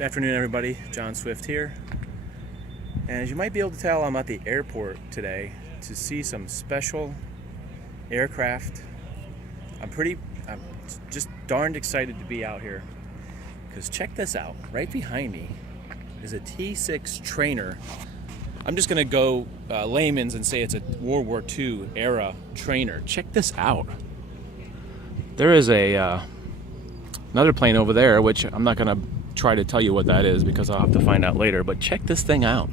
Good afternoon, everybody. John Swift here. And as you might be able to tell, I'm at the airport today to see some special aircraft. I'm just darned excited to be out here because check this out. Right behind me is a T-6 trainer. I'm just going to go layman's and say it's a World War II era trainer. Check this out. There is another plane over there, which I'm not going to try to tell you what that is because I'll have to find out later, but check this thing out.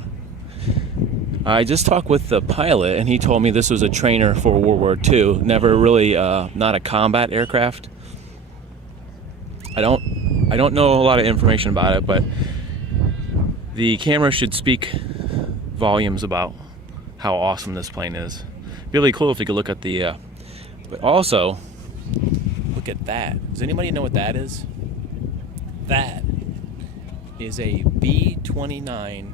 I just talked with the pilot and he told me this was a trainer for World War II, never really not a combat aircraft. I don't know a lot of information about it, but the camera should speak volumes about how awesome this plane is. Really cool if you could look at the but also look at that. Does anybody know what that is? That is a B-29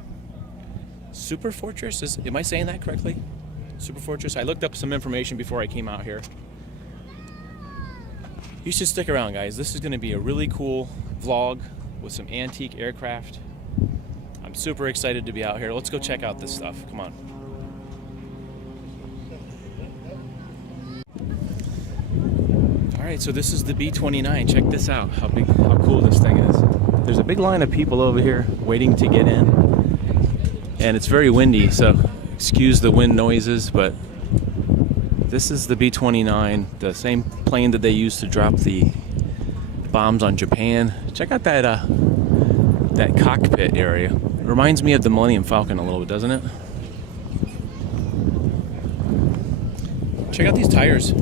Super Fortress. Am I saying that correctly? Super Fortress. I looked up some information before I came out here. You should stick around, guys. This is going to be a really cool vlog with some antique aircraft. I'm super excited to be out here. Let's go check out this stuff. Come on. All right, so this is the B-29. Check this out. How cool this thing is. There's a big line of people over here waiting to get in, and it's very windy, so excuse the wind noises, but this is the B-29, the same plane that they used to drop the bombs on Japan. Check out that cockpit area. It reminds me of the Millennium Falcon a little bit, doesn't it? Check out these tires.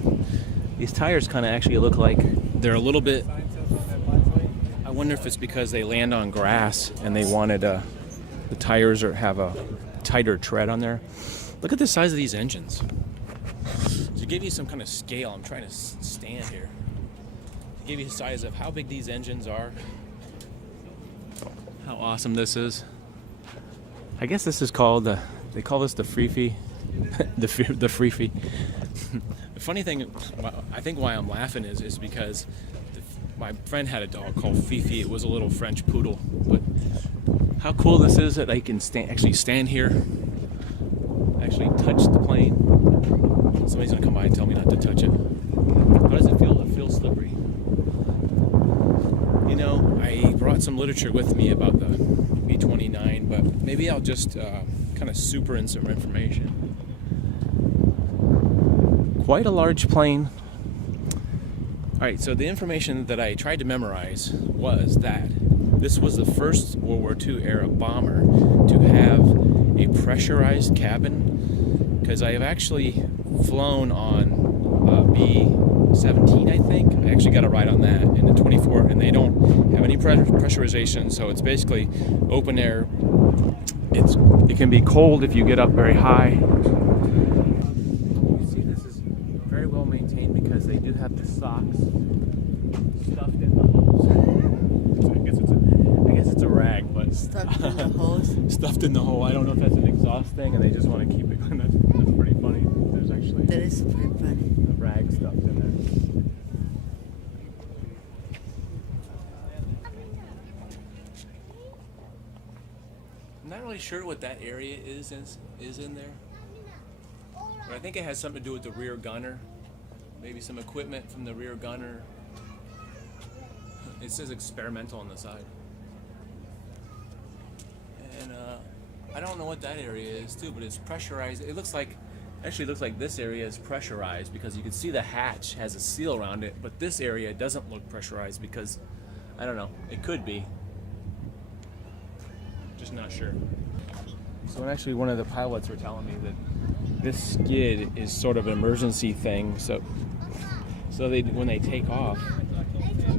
These tires kind of actually look like they're a little bit... I wonder if it's because they land on grass and they wanted the tires or have a tighter tread on there. Look at the size of these engines. To give you some kind of scale, I'm trying to stand here. To give you a size of how big these engines are, how awesome this is. I guess this is called they call this the Freefie. the Freefie. The funny thing, I think why I'm laughing is because my friend had a dog called Fifi. It was a little French poodle. But how cool this is that I can actually stand here, actually touch the plane. Somebody's gonna come by and tell me not to touch it. How does it feel? It feels slippery. You know, I brought some literature with me about the B-29, but maybe I'll just kind of super in some information. Quite a large plane. Alright, so the information that I tried to memorize was that this was the first World War II era bomber to have a pressurized cabin, because I have actually flown on B-17, I think. I actually got a ride on that in the 24, and they don't have any pressurization, so it's basically open air. It can be cold if you get up very high. You see, this is very well maintained because they do have the socks stuffed in the holes. I guess it's a rag, but stuffed in the holes. Stuffed in the hole. I don't know if that's an exhaust thing, and they just want to keep it going. That's pretty funny. There's actually That is pretty funny. a rag stuffed in there. I'm not really sure what that area is in there, but I think it has something to do with the rear gunner. Maybe some equipment from the rear gunner. It says experimental on the side. And I don't know what that area is too, but it's pressurized. It looks like this area is pressurized because you can see the hatch has a seal around it, but this area doesn't look pressurized because, I don't know, it could be. Just not sure. So actually one of the pilots were telling me that this skid is sort of an emergency thing, so when they take off,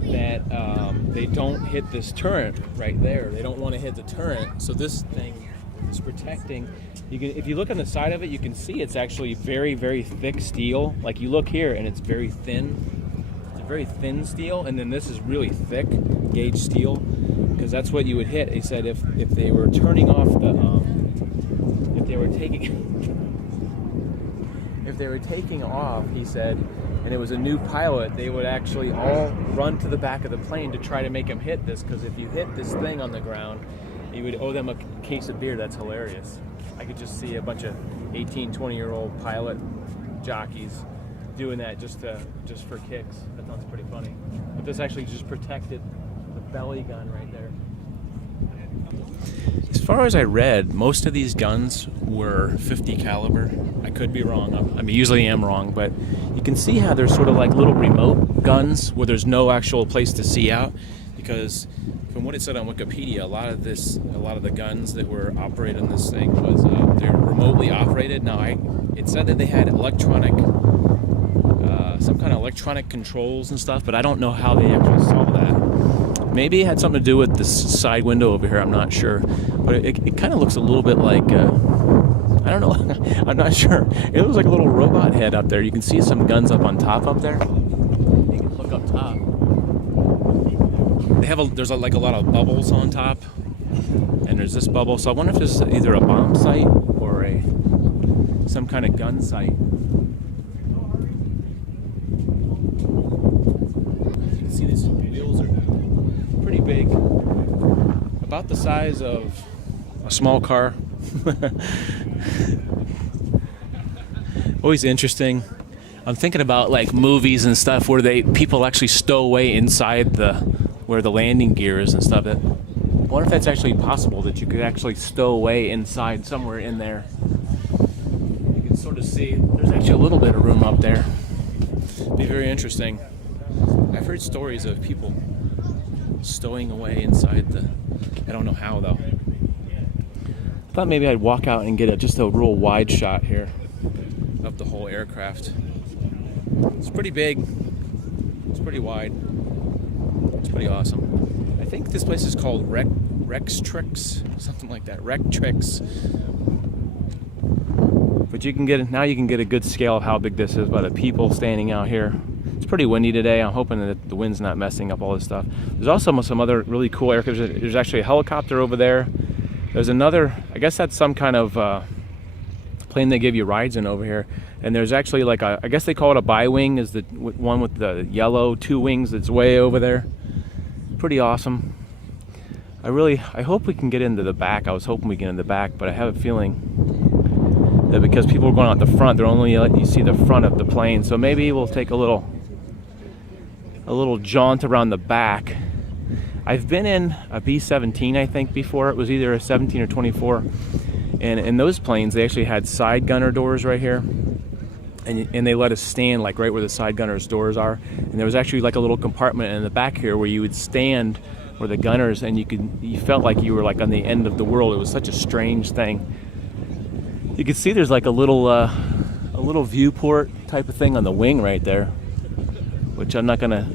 that they don't hit this turret right there. They don't want to hit the turret, so this thing is protecting. If you look on the side of it, you can see it's actually very, very thick steel. Like you look here, and it's very thin. It's a very thin steel, and then this is really thick gauge steel, because that's what you would hit. He said if they were turning off if they were taking off, he said and it was a new pilot, they would actually all run to the back of the plane to try to make him hit this, because if you hit this thing on the ground, you would owe them a case of beer. That's hilarious. I could just see a bunch of 18, 20-year-old pilot jockeys doing that just for kicks. That sounds pretty funny. But this actually just protected the belly gun right there. As far as I read, most of these guns were 50 caliber. I could be wrong. I usually am wrong, but you can see how there's sort of like little remote guns where there's no actual place to see out, because from what it said on Wikipedia, a lot of the guns that were operated on this thing was they're remotely operated. Now, it said that they had some kind of electronic controls and stuff, but I don't know how they actually saw that. Maybe it had something to do with this side window over here. I'm not sure, but it kind of looks a little bit like I don't know. I'm not sure. It looks like a little robot head up there. You can see some guns up on top up there. You can look up top. There's like a lot of bubbles on top, and there's this bubble. So I wonder if this is either a bomb site or some kind of gun site. You can see these wheels are pretty big, about the size of a small car. Always interesting. I'm thinking about like movies and stuff where people actually stow away inside where the landing gear is and stuff. I wonder if that's actually possible, that you could actually stow away inside somewhere in there. You can sort of see there's actually a little bit of room up there. It'd be very interesting. I've heard stories of people stowing away inside I don't know how though. I thought maybe I'd walk out and get just a real wide shot here of the whole aircraft. It's pretty big. It's pretty wide. It's pretty awesome. I think this place is called Rextrix, something like that. Rextrix. But you can get a good scale of how big this is by the people standing out here. It's pretty windy today. I'm hoping that the wind's not messing up all this stuff. There's also some other really cool aircraft. There's actually a helicopter over there. There's another, I guess that's some kind of plane they give you rides in over here. And there's actually like I guess they call it a bi-wing, is the one with the yellow 2 wings that's way over there. Pretty awesome. I hope we can get into the back. I was hoping we get in the back, but I have a feeling that because people are going out the front, they're only letting you see the front of the plane. So maybe we'll take a little jaunt around the back. I've been in a B-17, I think, before. It was either a 17 or 24. And in those planes, they actually had side gunner doors right here. And they let us stand like right where the side gunner's doors are. And there was actually like a little compartment in the back here where you would stand where the gunners, and you felt like you were like on the end of the world. It was such a strange thing. You can see there's like a little viewport type of thing on the wing right there, which I'm not gonna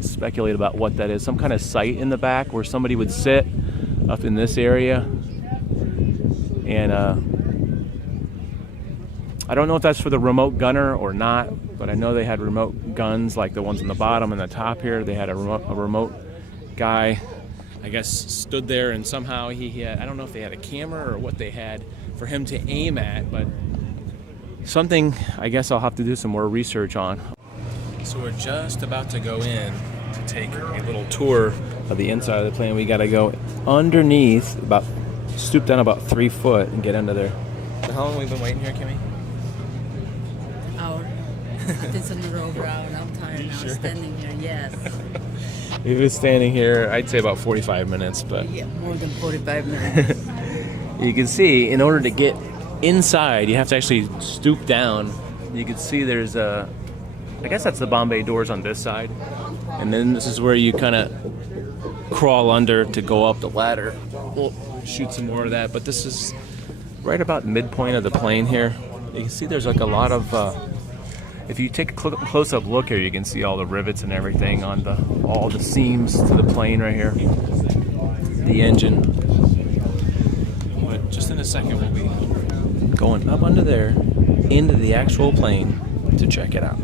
speculate about what that is. Some kind of site in the back where somebody would sit up in this area. And I don't know if that's for the remote gunner or not, but I know they had remote guns like the ones on the bottom and the top here. They had a remote guy, I guess, stood there, and somehow he had, I don't know if they had a camera or what they had for him to aim at, but something I guess I'll have to do some more research on. So we're just about to go in to take a little tour of the inside of the plane. We got to go underneath, stoop down about 3 foot and get under there. So how long have we been waiting here, Kimmy? Hour. It's an over hour. I'm tired now. Sure. Standing here, yes. We've been standing here, I'd say about 45 minutes, but Yeah, more than 45 minutes. you can see in order to get inside, you have to actually stoop down. You can see there's I guess that's the Bombay doors on this side. And then this is where you kind of crawl under to go up the ladder. We'll shoot some more of that, but this is right about midpoint of the plane here. You can see there's like a lot of, if you take a close-up look here, you can see all the rivets and everything on all the seams to the plane right here. The engine. But just in a second, we'll be going up under there into the actual plane to check it out.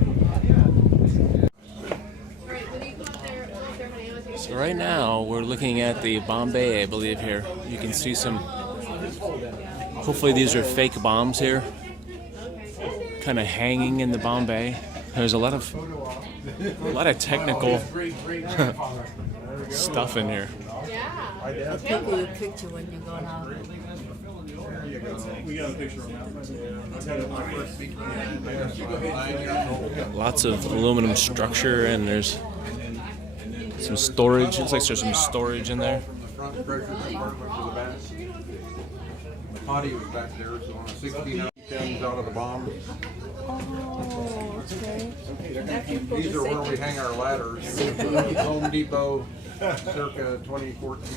So right now we're looking at the Bombay, I believe here. You can see some, hopefully these are fake bombs here, kind of hanging in the Bombay. There's a lot of technical stuff in here. I'll take you a picture when you're going out. We got a picture of that. Lots of aluminum structure, and there's some storage. Looks like there's some storage in there. From the front pressure department to the back. The potty was back there, so on 16 pins out of the bomb. Oh, okay. These are where we hang our ladders. Home Depot, circa 2014.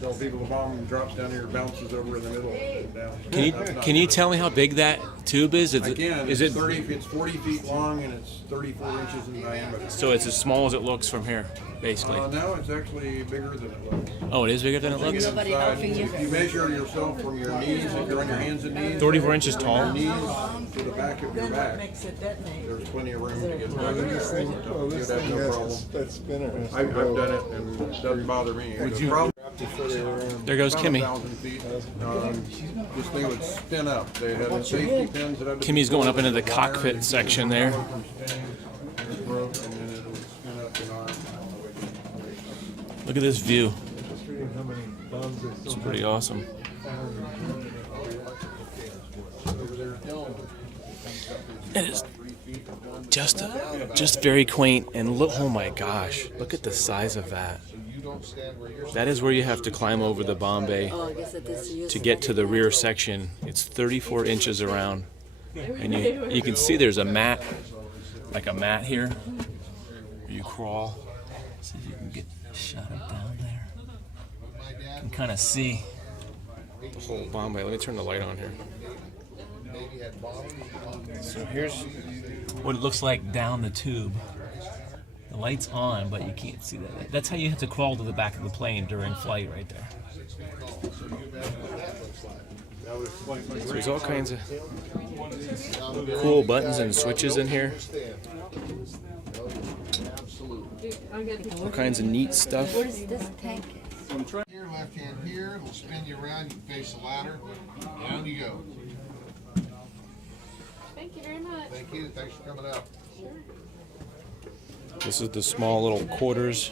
Tell people the bomb drops down here, bounces over in the middle. Down. Can you tell me how big that tube is? Again, Is it's it 40 feet long and it's 34 inches in diameter. so it's as small as it looks from here, basically? Now it's actually bigger than it looks. Oh, it is bigger than it looks. Nobody helping you. If you measure yourself from your knees, if you're on your hands and knees, 34 inches your tall. knees to the back of your back, Makes it detonate. there's plenty of room to get through. You'd have no problem. That spinner. I've done it and it doesn't bother me. The problem- There goes about Kimmy. 1,000 feet. This thing would spin up. They had safety pins that had to Kimmy's going up into the the wire cockpit and section there. it broke, and then it would spin up and on. Look at this view. How many bombs are It's pretty awesome. It is just very quaint, and look, oh my gosh, look at the size of that. That is where you have to climb over the Bombay Oh, I guess it is to get to the rear section. It's 34 inches around, and you can see there's a mat, like a mat here, where you crawl. See if you can get a shot of down there. You can kind of see the whole Bombay. Let me turn the light on here. So here's what it looks like down the tube. The light's on, but you can't see that. That's how you have to crawl to the back of the plane during flight, right there. So there's all kinds of cool buttons and switches in here. All kinds of neat stuff. What is this tank? Here, left hand here, it'll spin you around, you can face the ladder, down you go. Thank you very much. Thank you, thanks for coming out. This is the small little quarters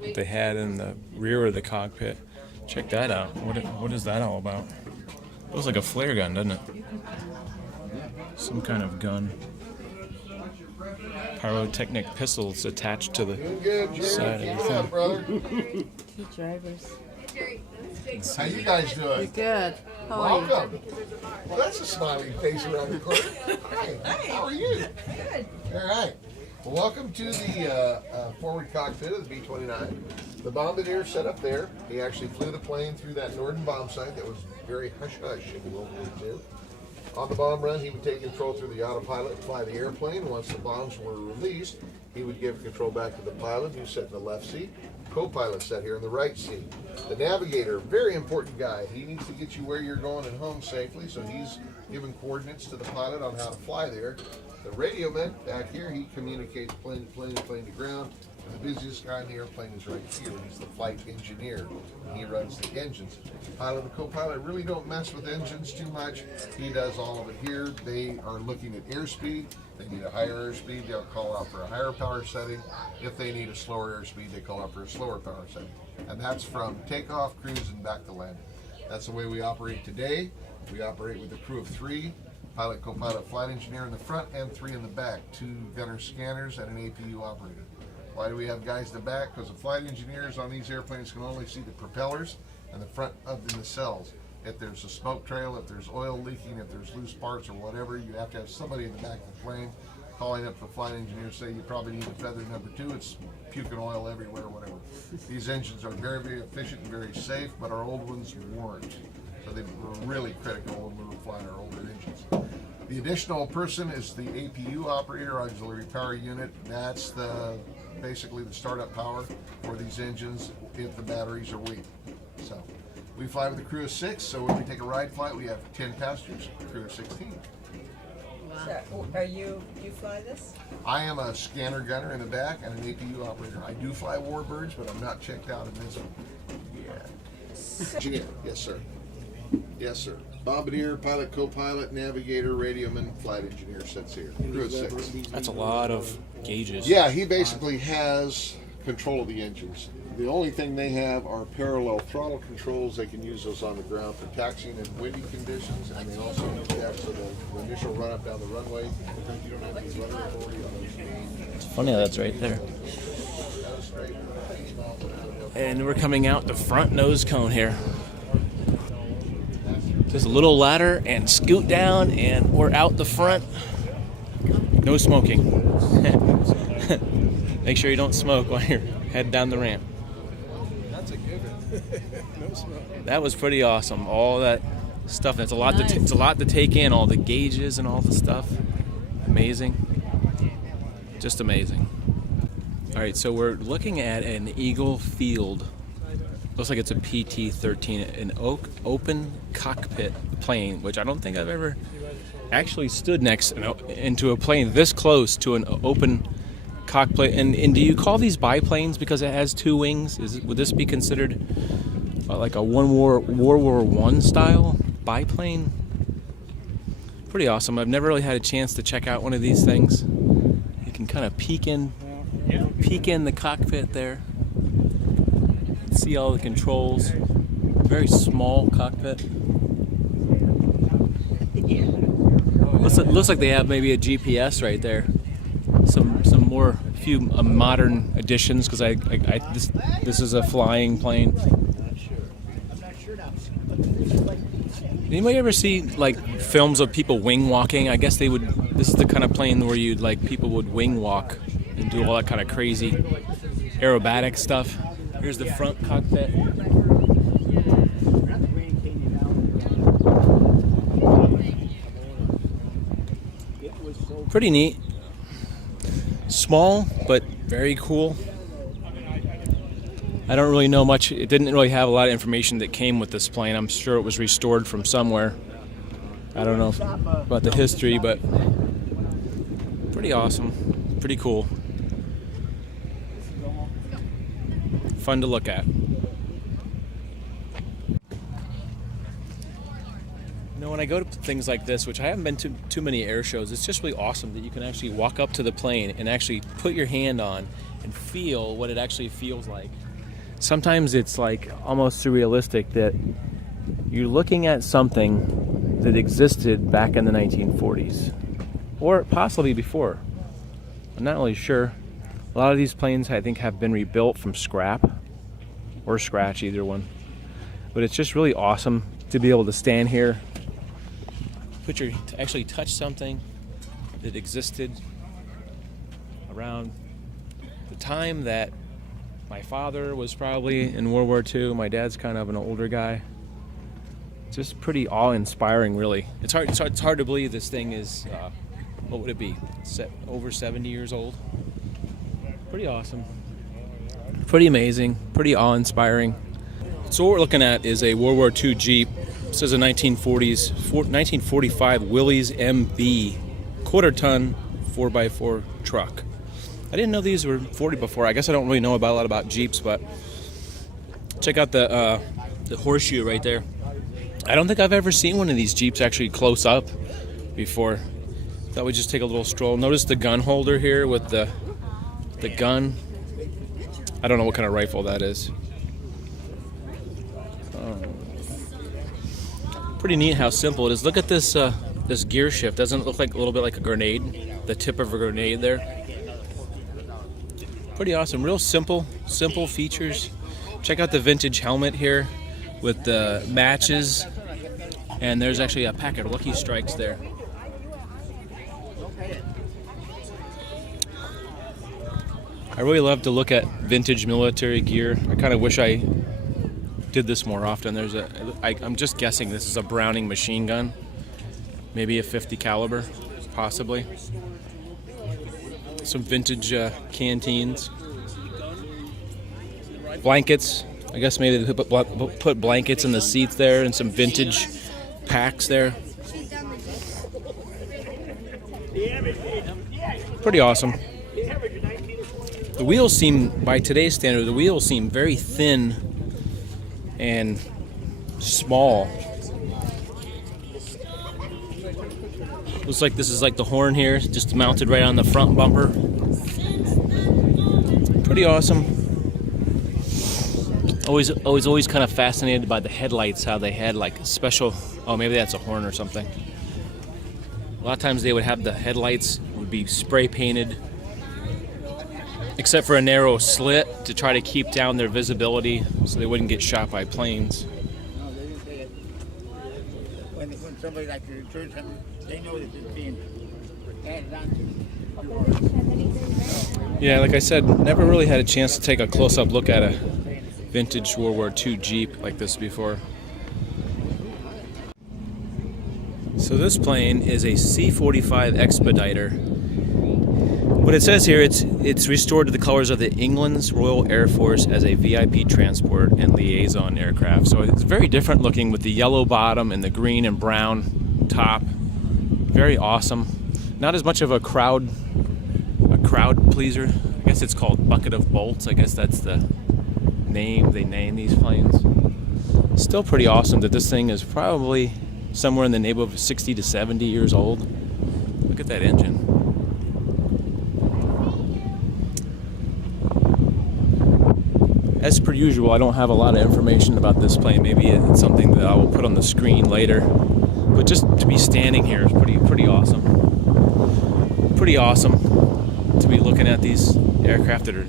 that they had in the rear of the cockpit. Check that out. What is that all about? Looks like a flare gun, doesn't it? Some kind of gun. Pyrotechnic pistols attached to the Good, Jerry. side Keep of it the up, thing. brother. Key drivers. How you guys doing? Good. How are you? Welcome. Well, that's a smiling face around the corner. Hey, how are you? Good. All right. Well, welcome to the forward cockpit of the B-29. The bombardier set up there. He actually flew the plane through that Norden bomb site that was very hush-hush in World War II. On the bomb run, he would take control through the autopilot and fly the airplane. Once the bombs were released, he would give control back to the pilot, who sat in the left seat. Co-pilot sat here in the right seat. The navigator, very important guy. He needs to get you where you're going and home safely, so he's giving coordinates to the pilot on how to fly there. The radio man back here, he communicates plane to plane, plane to ground. And the busiest guy in the airplane is right here. He's the flight engineer, and he runs the engines. Pilot and co-pilot really don't mess with engines too much. He does all of it here. They are looking at airspeed. They need a higher airspeed, they'll call out for a higher power setting. If they need a slower airspeed, they call out for a slower power setting. And that's from takeoff, cruise, and back to landing. That's the way we operate today. We operate with a crew of 3. Pilot, co-pilot, flight engineer in the front and 3 in the back. 2 gunner scanners and an APU operator. Why do we have guys in the back? Because the flight engineers on these airplanes can only see the propellers and the front of the nacelles. If there's a smoke trail, if there's oil leaking, if there's loose parts or whatever, you have to have somebody in the back of the plane calling up the flight engineer, say you probably need a feather number 2, it's puking oil everywhere, whatever. These engines are very, very efficient and very safe, but our old ones weren't. So they were really critical when we were flying our older engines. The additional person is the APU operator, auxiliary power unit. That's basically the startup power for these engines if the batteries are weak. So we fly with a crew of 6, so when we take a ride flight, we have 10 passengers, a crew of 16. So, are you fly this? I am a scanner gunner in the back and an APU operator. I do fly Warbirds, but I'm not checked out in this one. Yeah. Engineer, yes sir. Yes, sir. Bombardier, pilot, co-pilot, navigator, radioman, flight engineer sits here. Crew of 6. That's a lot of gauges. Yeah, he basically has control of the engines. The only thing they have are parallel throttle controls. They can use those on the ground for taxiing in windy conditions, and they also use that for the initial run up down the runway. You don't have any rudder authority on those. It's funny that's right there. And we're coming out the front nose cone here. Just a little ladder and scoot down, and we're out the front. No smoking. Make sure you don't smoke while you're heading down the ramp. That's a good one. No smoke. That was pretty awesome. All that stuff. It's a lot to it's a lot to take in. All the gauges and all the stuff. Amazing. Just amazing. All right, so we're looking at an Eagle Field. Looks like it's a PT-13, an open cockpit plane, which I don't think I've ever actually stood next into a plane this close to an open cockpit. And do you call these biplanes because it has 2 wings? Would this be considered like a World War I style biplane? Pretty awesome. I've never really had a chance to check out one of these things. You can kind of peek in the cockpit there. See all the controls. Very small cockpit. Looks like they have maybe a GPS right there. Some few modern additions, because this is a flying plane. Anybody ever see like films of people wing walking? I guess they would. This is the kind of plane where you'd like people would wing walk and do all that kind of crazy aerobatic stuff. Here's the front cockpit. Pretty neat. Small, but very cool. I don't really know much. It didn't really have a lot of information that came with this plane. I'm sure it was restored from somewhere. I don't know about the history, but pretty awesome. Pretty cool. Fun to look at. When I go to things like this, which I haven't been to too many air shows, it's just really awesome that you can actually walk up to the plane and actually put your hand on and feel what it actually feels like. Sometimes it's like almost surrealistic that you're looking at something that existed back in the 1940s or possibly before. I'm not really sure. A lot of these planes I think have been rebuilt from scrap or scratch, either one. But it's just really awesome to be able to stand here, to actually touch something that existed around the time that my father was probably in World War II. My dad's kind of an older guy. It's just pretty awe-inspiring, really. It's hard to believe this thing is, what would it be, over 70 years old? Pretty awesome. Pretty amazing. Pretty awe-inspiring. So what we're looking at is a World War II Jeep. This is a 1945 Willys MB quarter-ton 4x4 truck. I didn't know these were 40 before. I guess I don't really know a lot about Jeeps, but check out the horseshoe right there. I don't think I've ever seen one of these Jeeps actually close up before. Thought we'd just take a little stroll. Notice the gun holder here with the gun. I don't know what kind of rifle that is. Pretty neat how simple it is. Look at this this gear shift. Doesn't it look like a little bit like a grenade? The tip of a grenade there. Pretty awesome. Real simple features. Check out the vintage helmet here with the matches. And there's actually a pack of Lucky Strikes there. I really love to look at vintage military gear. I kind of wish I did this more often. I'm just guessing this is a Browning machine gun, maybe a 50 caliber, possibly. Some vintage canteens, blankets. I guess maybe they put blankets in the seats there, and some vintage packs there. Pretty awesome. The wheels seem, by today's standard, very thin and small. Looks like this is like the horn here, just mounted right on the front bumper. Pretty awesome. Always kind of fascinated by the headlights, how they had like special, oh maybe that's a horn or something. A lot of times they would have the headlights would be spray painted, except for a narrow slit to try to keep down their visibility so they wouldn't get shot by planes. No, they didn't say it. When somebody like to return something, they know that it's being added on to. Yeah, like I said, never really had a chance to take a close-up look at a vintage World War II Jeep like this before. So this plane is a C-45 Expediter. What it says here, it's restored to the colors of the England's Royal Air Force as a VIP transport and liaison aircraft. So it's very different looking with the yellow bottom and the green and brown top. Very awesome. Not as much of a crowd pleaser. I guess it's called bucket of bolts. I guess that's the name they name these planes. Still pretty awesome that this thing is probably somewhere in the neighborhood of 60 to 70 years old. Look at that engine. As per usual, I don't have a lot of information about this plane. Maybe it's something that I will put on the screen later. But just to be standing here is pretty awesome. Pretty awesome to be looking at these aircraft that are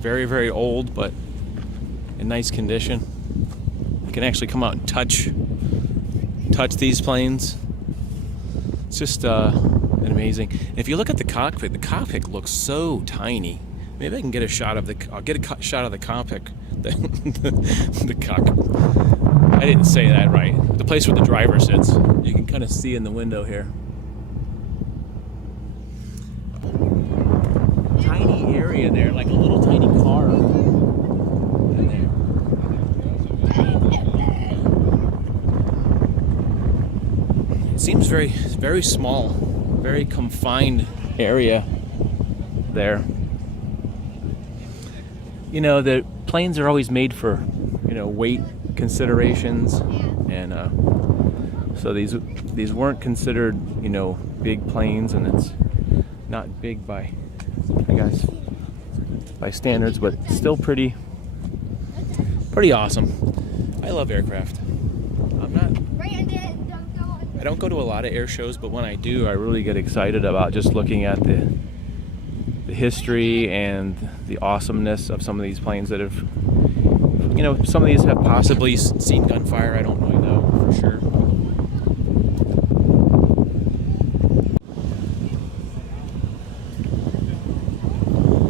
very, very old, but in nice condition. You can actually come out and touch these planes. It's just amazing. And if you look at the cockpit looks so tiny. Maybe I can get a shot of I'll get a shot of the cockpit. The cockpit. I didn't say that right. The place where the driver sits. You can kind of see in the window here. Tiny area there, like a little tiny car. In there. It seems very, very small, very confined area there. You know, the planes are always made for, weight considerations, and so these weren't considered, big planes, and it's not big by standards, but still pretty awesome. I love aircraft. I don't go to a lot of air shows, but when I do, I really get excited about just looking at the history and the awesomeness of some of these planes that have, some of these have possibly seen gunfire. I don't really know for sure.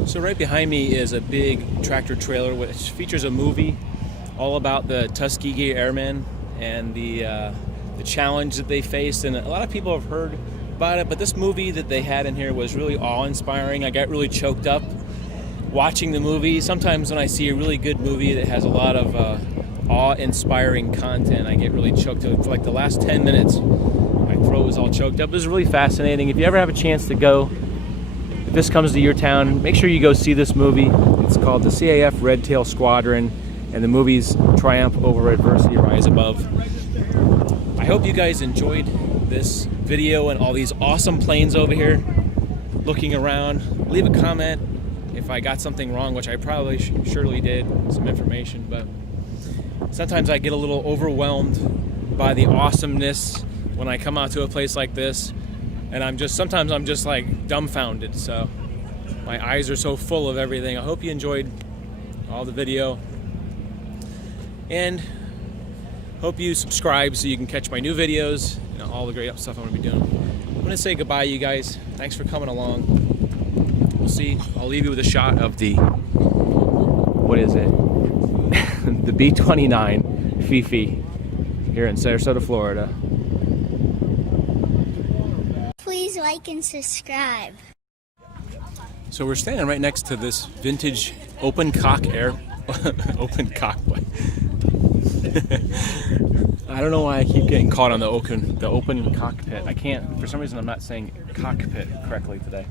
So right behind me is a big tractor trailer which features a movie all about the Tuskegee Airmen and the challenge that they faced, and a lot of people have heard about it, but this movie that they had in here was really awe-inspiring. I got really choked up watching the movie. Sometimes when I see a really good movie that has a lot of awe-inspiring content, I get really choked up. For like the last 10 minutes, my throat was all choked up. It was really fascinating. If you ever have a chance to go, if this comes to your town, make sure you go see this movie. It's called the CAF Red Tail Squadron, and the movie's Triumph Over Adversity, Rise Above. I hope you guys enjoyed this video and all these awesome planes over here looking around. Leave a comment if I got something wrong, which I probably surely did, some information, but sometimes I get a little overwhelmed by the awesomeness when I come out to a place like this, and sometimes I'm just like dumbfounded. So my eyes are so full of everything. I hope you enjoyed all the video, and hope you subscribe so you can catch my new videos and all the great stuff I'm going to be doing. I'm going to say goodbye, you guys. Thanks for coming along. We'll see. I'll leave you with a shot of the, what is it? The B-29 Fifi here in Sarasota, Florida. Please like and subscribe. So we're standing right next to this vintage open cockpit. I don't know why I keep getting caught on the open cockpit. I can't, for some reason I'm not saying cockpit correctly today.